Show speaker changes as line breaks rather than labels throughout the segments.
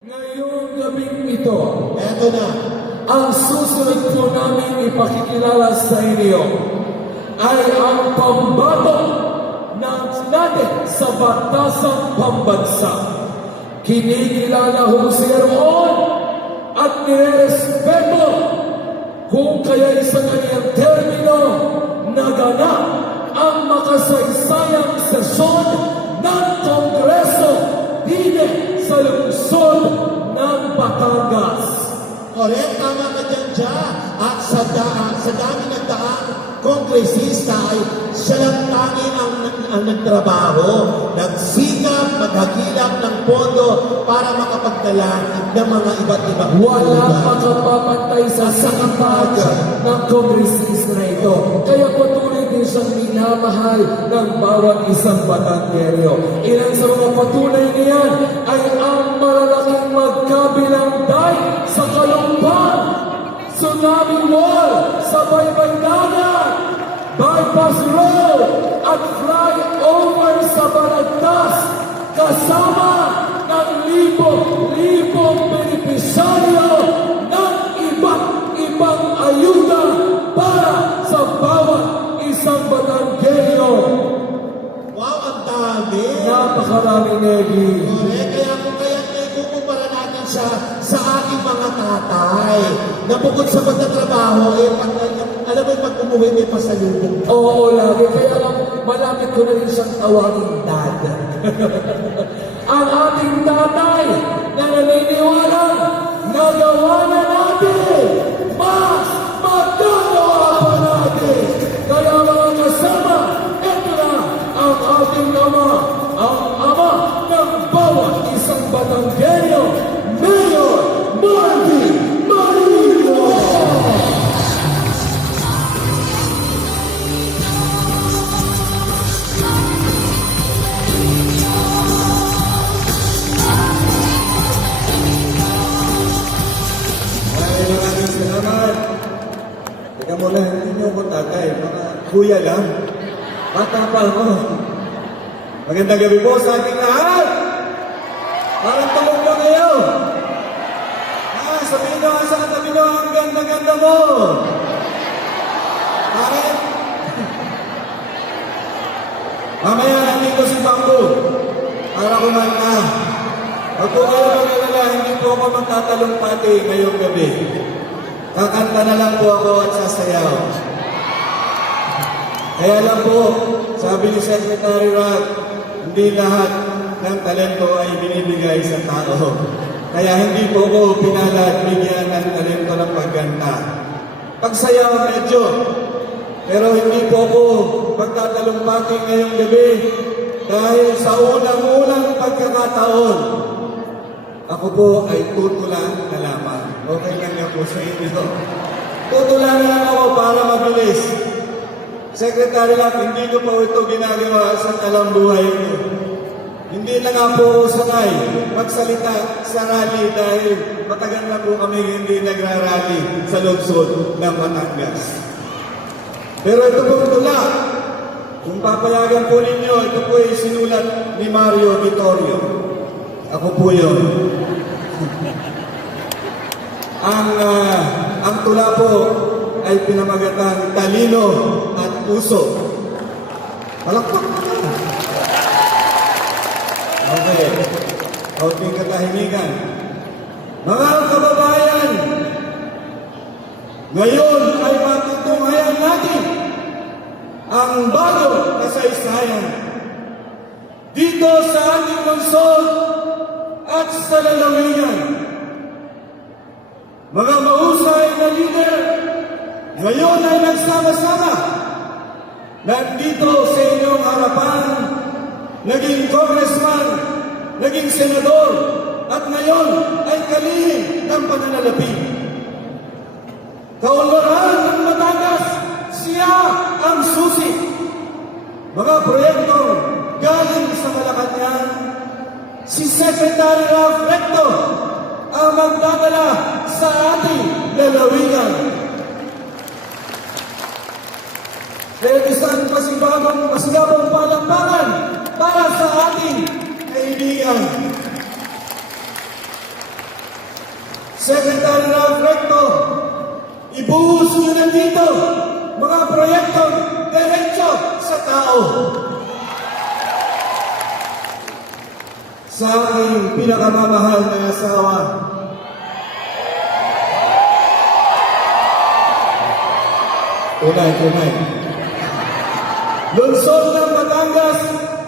Ngayong gabing ito,
Eto na.
ang susunod po namin ipakikilala sa inyo ay ang pambato ng natin sa batasang pambansa. Kinikilala ho siya roon at nirespeto kung kaya sa kanyang termino naganap ang makasaysayang sesyon
Correct, tama ka dyan, Ja. At sa, da, sa dami ng daan, kongresista ay siya lang tangi ang, ang nagtrabaho, nagsikap, maghagilap ng pondo para makapagdala ng mga iba't ibang
Wala makapapantay sa sakapag ng kongresista na ito. Kaya patuloy din siyang minamahal ng bawat isang Batanggenyo. Ilan sa mga patunay niyan ay ang malalaking magkabilang day sa Kalumpang, Tsunami Wall sa Baybay Dagat, Bypass Road at flyover sa Balagtas kasama ng libo-libong
Wow, ang dami!
Napakarami, Negi.
Correct, kaya kung kaya may kukumpara natin siya sa ating mga tatay na bukod sa pagtatrabaho, eh, pag, alam mo, pag umuwi, may pasalubong
Oo, lagi. Kaya lang, malapit ko na rin siyang tawagin dad. Ang ating tatay na naniniwala nagawa na Mga
kuya lang. Bata. Magandang gabi po sa ating lahat. Parang tulog na kayo. Ah, sabihin nyo, sa katabi nyo, ang ganda-ganda mo. Bakit? Mamaya nandito si Bambu para kumanta. Huwag po kayo mag-alala, hindi po ako magtatalumpati ngayong gabi. Kakanta na lang po ako at sasayaw. Kaya lang po, sabi ni Secretary Rock, hindi lahat ng talento ay binibigay sa tao. Kaya hindi po ako pinala at bigyan ng talento ng pagganda. Pagsayaw medyo, pero hindi po ako magtatalumpati ngayong gabi dahil sa unang-unang pagkakataon, ako po ay tutulan na lamang. Okay lang yan po sa inyo. Tutulan na lang ako para mabilis. Secretary lang, hindi ko po ito ginagawa sa talang buhay ko. Hindi na nga po sanay magsalita sa rally dahil matagal na po kami hindi nagrarally sa lungsod ng Batangas. Pero ito po tula. Kung papayagan po ninyo, ito po ay sinulat ni Mario Vittorio. Ako po yun. ang, ah, ang tula po ay pinamagatang talino puso. Palakpak naman. Okay. Kaunting katahimikan. Mga kababayan, ngayon ay matutunghayan natin ang bagong kasaysayan dito sa ating lungsod at sa lalawigan. Mga mahusay na leader, ngayon ay nagsama-sama. Nandito sa inyong harapan, naging congressman, naging senador, at ngayon ay kalihim ng pananalapi. Kaunlaran ng Batangas, siya ang susi. Mga proyekto galing sa Malacanang, si Secretary Ralph Recto ang magdadala sa ating lalawigan. Kaya isang masibagong, masigabong palakpakan para sa ating kaibigan. Secretary Ralph Recto, ibuhos nyo na dito mga proyektong diretso sa tao. Sa aking pinakamamahal na asawa, Tunay, tunay. Lungsod ng Batangas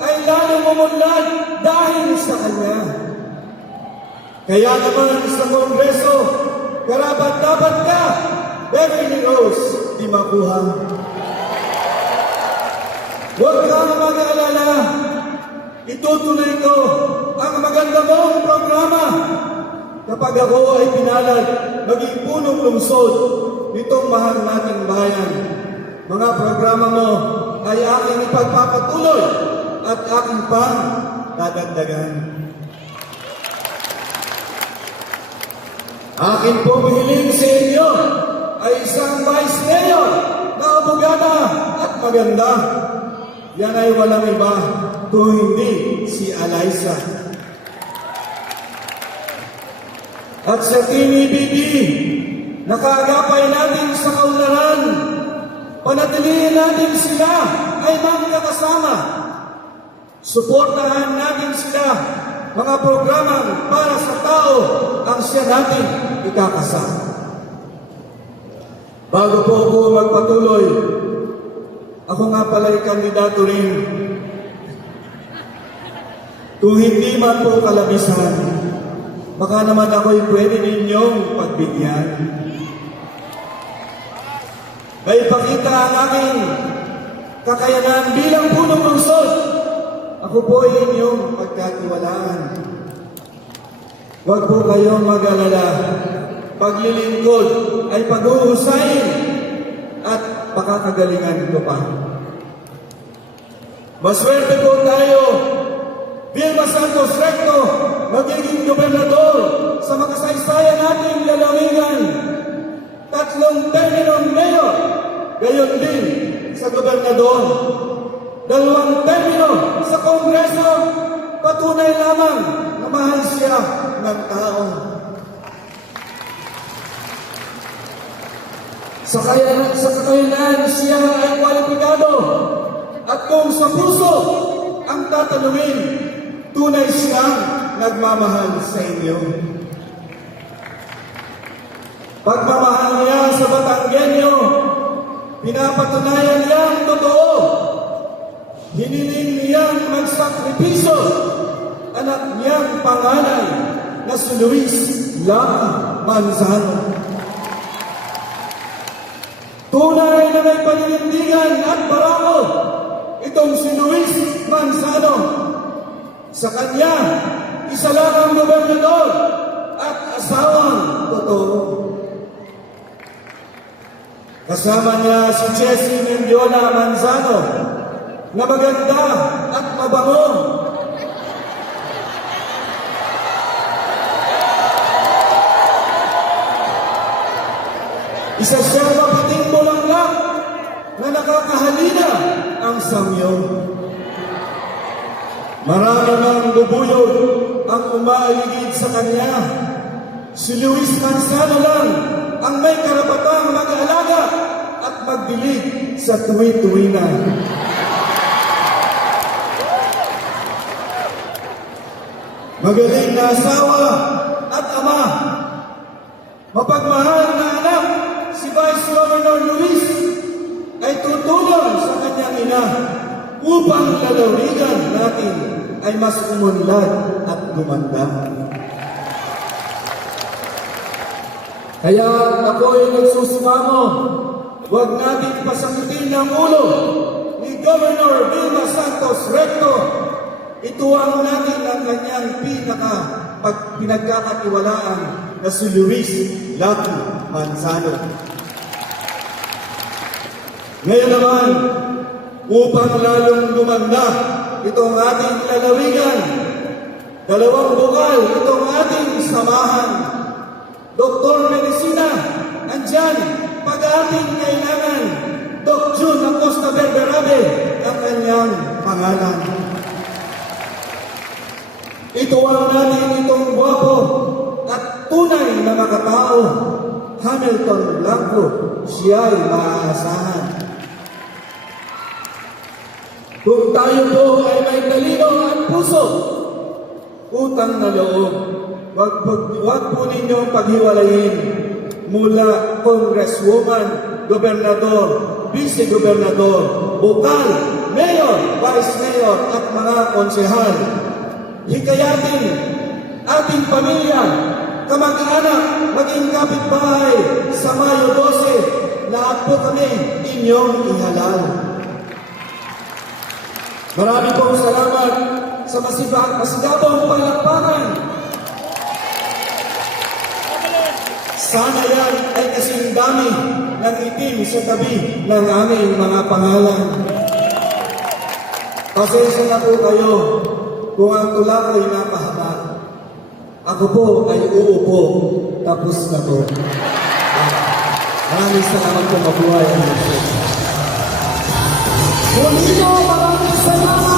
ay lalong umunlad dahil sa kanya. Kaya naman sa Kongreso, karapat dapat ka, Beverly Rose, di makuha. Huwag kang mag-aalala, itutuloy ko ang maganda mong programa kapag ako ay pinalad maging punong lungsod nitong mahal nating bayan. Mga programa mo ay aking ipagpapatuloy at aking pang dadagdagan. Akin pong hiling sa inyo ay isang vice mayor na abogada at maganda. Yan ay walang iba kung hindi si Eliza. At sa TVBD, nakaagapay natin sa kaunlaran, panatilihin natin sila ay magkakasama. Suportahan natin sila, mga programang para sa tao ang siya natin ikakasama. Bago po ako magpatuloy, ako nga pala'y kandidato rin. Kung hindi man po kalabisan, baka naman ako'y pwede ninyong pagbigyan. May pakita ang aking kakayanan bilang punong lungsod. Ako po ay inyong pagkatiwalaan. Huwag po kayong mag-alala. Paglilingkod ay pag-uusayin at pakakagalingan ko pa. Maswerte po tayo Vilma Santos Recto, magiging gobernador sa makasaysayan nating lalawigan. Tatlong terminong mayor, gayon din sa gobernador. Dalawang termino sa kongreso, patunay lamang na mahal siya ng tao. Sa kaya sa kakayanan siya ay kwalipikado at kung sa puso ang tatanungin, tunay siyang nagmamahal sa inyo. Pagmamahal niya sa Batanggenyo, pinapatunayan niyang totoo. Hiniling niyang magsakripiso, anak niyang panganay na si Luis Laki Manzano. Tunay na may paninindigan at barako itong si Luis Manzano. Sa kanya, isa lang ang gobernador at asawang totoo. Kasama niya si Jessie Mendiola Manzano na maganda at mabango. Isa siyang mapiting bulanglang na nakakahalina ang samyo. Marami ng bubuyog ang umaaligid sa kanya. Si Luis Manzano lang ang may karapatang mag-alaga at magdilig sa tuwi-tuwi na. Magaling na asawa at ama. Mapagmahal na anak, si Vice Governor Luis ay tutulong sa kanyang ina upang lalawigan natin ay mas umunlad at gumanda. Kaya ako ay nagsusumamo, huwag natin pasakitin ng ulo ni Governor Vilma Santos Recto. Ituwang natin ang kanyang pinaka pag pinagkakatiwalaan na si Luis Lucky Manzano. Ngayon naman, upang lalong gumanda itong ating lalawigan, dalawang bukal itong ating samahan. Doktor Medicina, andyan, pag ating kailangan, Doc Jun Acosta Berberabe, ang kanyang pangalan. Ituwang natin itong gwapo at tunay na makatao. Hamilton Blanco, siya ay maaasahan.
Kung tayo po ay may talino at puso,
Utang na loob. Wag, wag, wag po ninyong paghiwalayin mula congresswoman, gobernador, vice-gobernador, bukal, mayor, vice mayor at mga konsehal. Hikayatin ating pamilya, kamag-anak, maging kapitbahay sa Mayo 12. Lahat po kami inyong ihalal.
marami pong salamat sa masibag, masigabong palakpakan.
Sana yan ay kasing dami ng itim sa tabi ng aming mga pangalan. Pasensya na po kayo kung ang tula ko'y napahaba. Ako po ay uupo, tapos na po. Maraming salamat po mabuhay
po, maraming salamat.